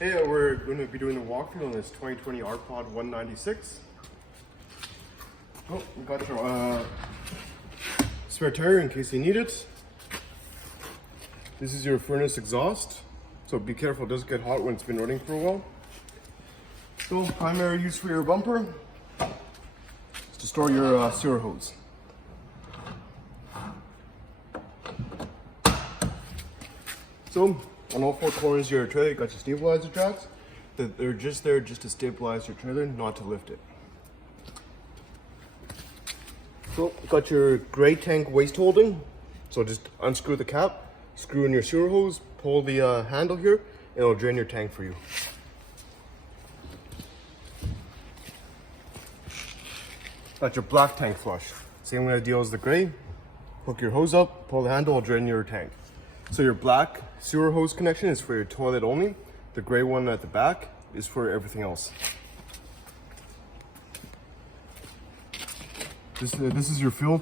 Hey, we're going to be doing a walkthrough on this 2020 R.Pod 196. Oh, we got your spare tire in case you need it. This is your furnace exhaust, so be careful, it does get hot when it's been running for a while. So, primary use for your bumper is to store your sewer hose. So, on all four corners of your trailer, you got your stabilizer jacks. They're just there just to stabilize your trailer, not to lift it. So, you got your gray tank waste holding. So just unscrew the cap, screw in your sewer hose, pull the handle here, and it'll drain your tank for you. Got your black tank flush. Same idea as the gray. Hook your hose up, pull the handle, it'll drain your tank. So your black sewer hose connection is for your toilet only. The gray one at the back is for everything else. This is your fill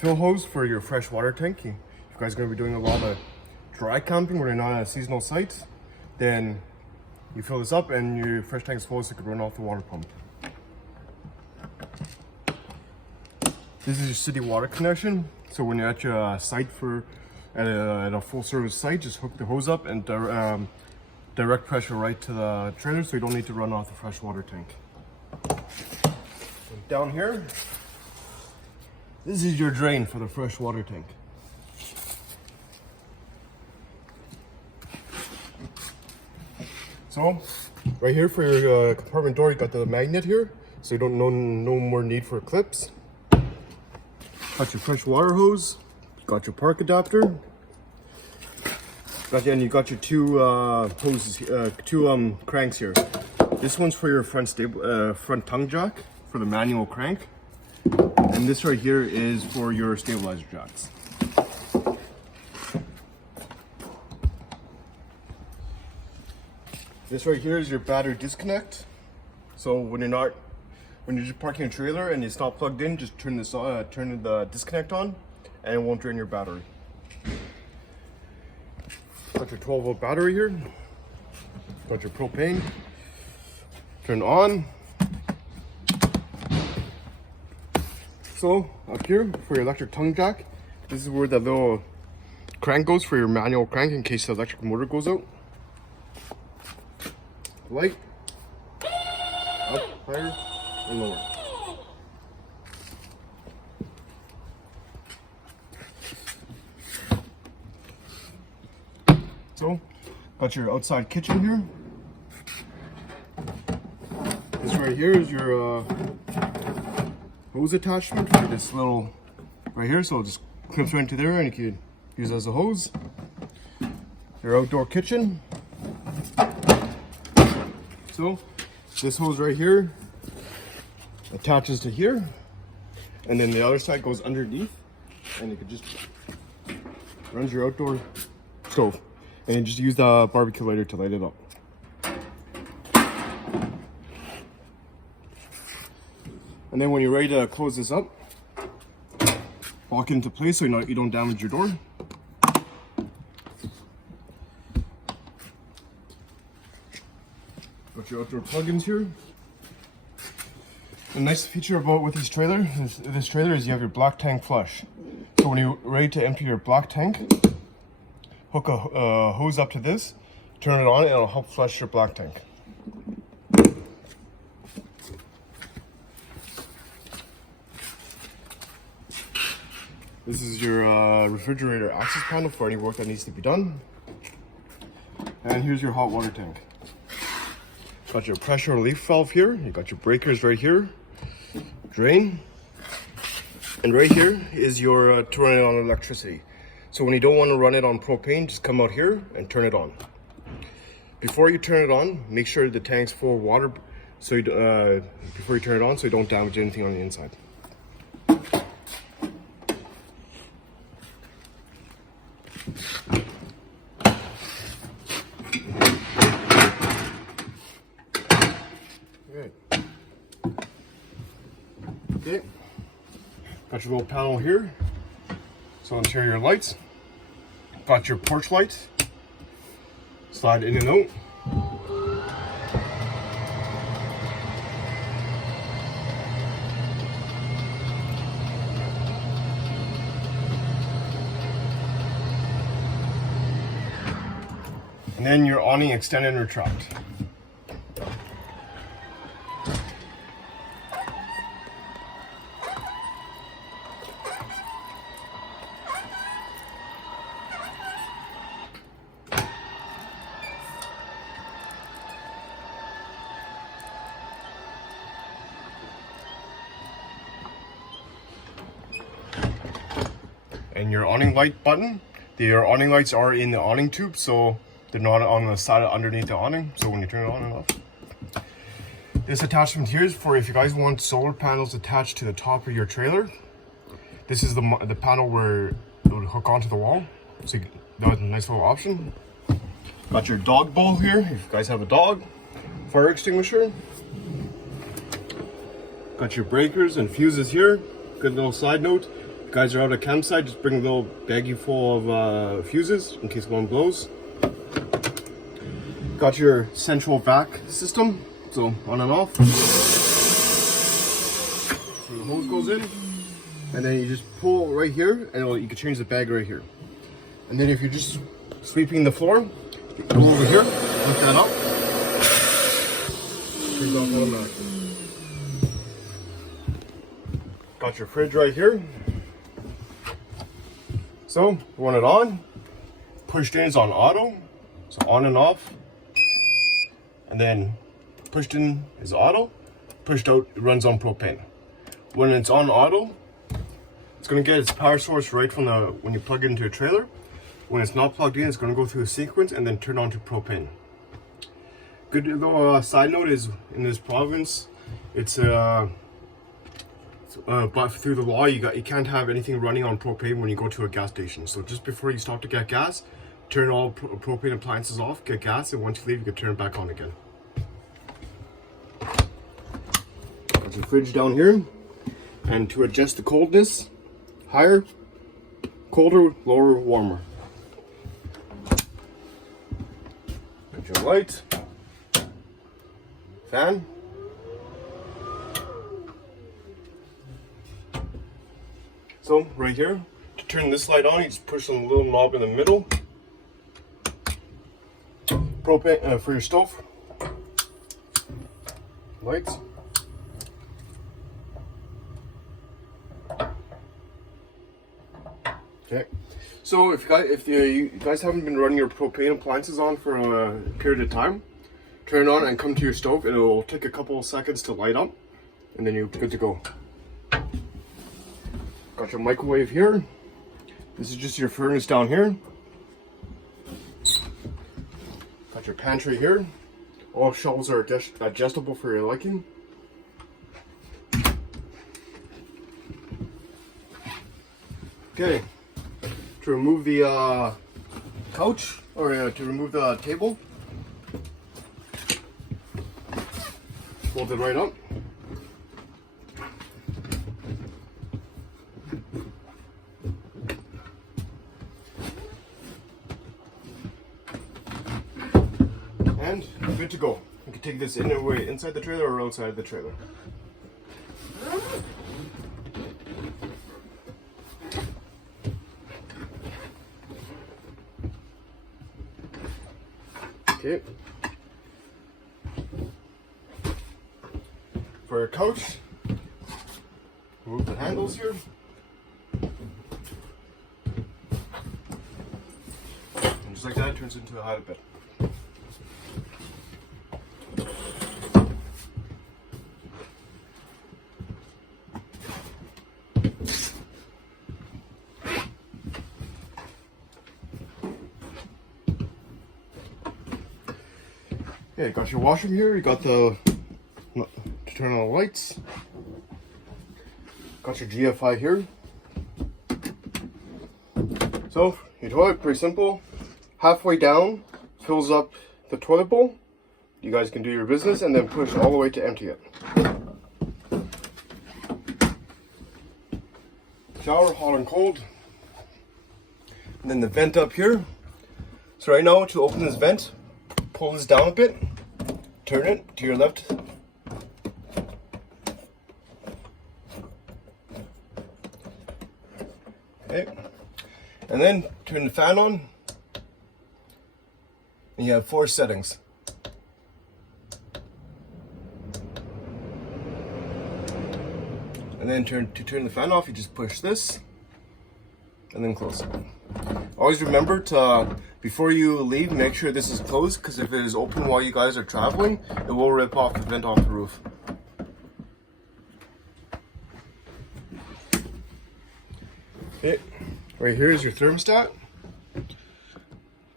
hose for your fresh water tank. If you guys are going to be doing a lot of dry camping where you're not at a seasonal site, then you fill this up and your fresh tank's full, so you can run off the water pump. This is your city water connection. So when you're at your site at a full service site, just hook the hose up and direct pressure right to the trailer, so you don't need to run off the fresh water tank. And down here, this is your drain for the fresh water tank. So right here for your compartment door, you got the magnet here, so you don't no more need for clips. Got your fresh water hose. Got your park adapter. And you got your two hoses, two cranks here. This one's for your front tongue jack for the manual crank, and this right here is for your stabilizer jacks. This right here is your battery disconnect. So when you're just parking a trailer and it's not plugged in, just turn the disconnect on, and it won't drain your battery. Got your 12-volt battery here. Got your propane. Turn on. So up here for your electric tongue jack, this is where the little crank goes for your manual crank in case the electric motor goes out. Light. Up, higher, and lower. So, got your outside kitchen here. This right here is your hose attachment for this little right here, so it just clips right into there and you can use it as a hose. Your outdoor kitchen. So, this hose right here attaches to here, and then the other side goes underneath, and you can just run your outdoor stove. And you just use the barbecue lighter to light it up. And then when you're ready to close this up, lock it into place so you don't damage your door. Got your outdoor plugins here. The nice feature with this trailer is you have your black tank flush. So when you're ready to empty your black tank, hook a hose up to this, turn it on, and it'll help flush your black tank. This is your refrigerator access panel for any work that needs to be done. And here's your hot water tank. Got your pressure relief valve here. You got your breakers right here, drain, and right here is your to run it on electricity. So when you don't want to run it on propane, just come out here and turn it on. Before you turn it on, make sure the tank's full of water so before you turn it on, so you don't damage anything on the inside. Okay. Got your little panel here. So interior lights. Got your porch lights. Slide in and out. And then your awning extend and retract. And your awning light button, your awning lights are in the awning tube, so they're not on the side underneath the awning, so when you turn it on and off. This attachment here is for if you guys want solar panels attached to the top of your trailer. This is the panel where it would hook onto the wall, so that's a nice little option. Got your dog bowl here, if you guys have a dog. Fire extinguisher. Got your breakers and fuses here. Good little side note. If you guys are out at a campsite, just bring a little baggie full of fuses in case one blows. Got your central vac system, so on and off. So the hose goes in, and then you just pull right here, and you can change the bag right here. And then if you're just sweeping the floor, you go over here, lift that up, turns off automatically. Got your fridge right here. So, run it on. Pushed in is on auto, so on and off. And then pushed in is auto, pushed out it runs on propane. When it's on auto, it's gonna get its power source right from when you plug it into a trailer. When it's not plugged in, it's gonna go through a sequence and then turn on to propane. Good little side note is in this province, it's but through the law, you can't have anything running on propane when you go to a gas station. So just before you stop to get gas, turn all propane appliances off, get gas, and once you leave, you can turn it back on again. Got your fridge down here, and to adjust the coldness, higher, colder, lower, warmer. Got your light, fan. So right here, to turn this light on, you just push on the little knob in the middle. Propane for your stove. Lights. Okay. So if you guys haven't been running your propane appliances on for a period of time, turn it on and come to your stove, and it will take a couple of seconds to light up, and then you're good to go. Got your microwave here. This is just your furnace down here. Got your pantry here. All shelves are adjustable for your liking. Okay, to remove the couch, or to remove the table, fold it right up. And good to go. You can take this inside the trailer or outside the trailer. Okay. For your couch, remove the handles here. And just like that, it turns into a hide bed. Okay, got your washroom here. You got the to turn on the lights. Got your GFI here. So your toilet, pretty simple. Halfway down fills up the toilet bowl. You guys can do your business and then push all the way to empty it. Shower, hot and cold. And then the vent up here. So right now, to open this vent, pull this down a bit, turn it to your left. Okay, and then turn the fan on. And you have 4 settings. And then to turn the fan off, you just push this and then close it. Always remember to, before you leave, make sure this is closed, because if it is open while you guys are traveling, it will rip off the vent off the roof. Okay, right here is your thermostat.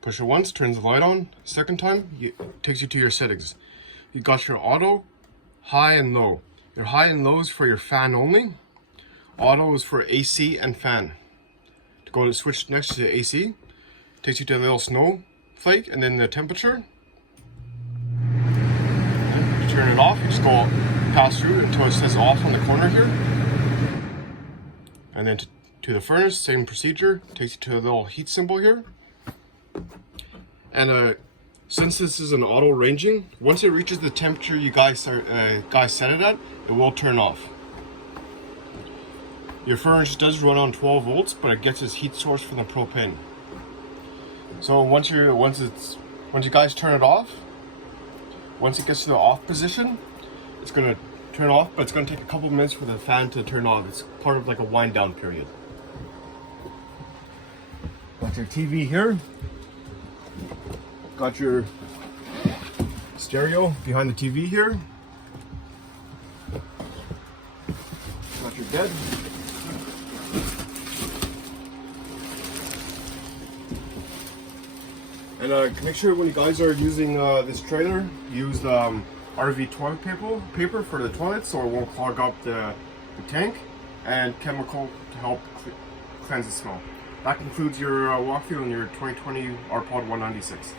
Push it once, turns the light on. Second time, it takes you to your settings. You got your auto, high and low. Your high and low is for your fan only. Auto is for AC and fan. To go to switch next to the AC, takes you to a little snowflake, and then the temperature. And you turn it off, you just go pass through until it says off on the corner here. And then to the furnace, same procedure, takes you to a little heat symbol here. And since this is an auto ranging, once it reaches the temperature you guys set it at, it will turn off. Your furnace does run on 12 volts, but it gets its heat source from the propane. So once you guys turn it off, once it gets to the off position, it's gonna turn off, but it's gonna take a couple minutes for the fan to turn off. It's part of like a wind down period. Got your TV here. Got your stereo behind the TV here. Got your bed. And make sure when you guys are using this trailer, use RV toilet paper for the toilets so it won't clog up the tank, and chemical to help cleanse the smell. That concludes your walkthrough on your 2020 R.Pod 196.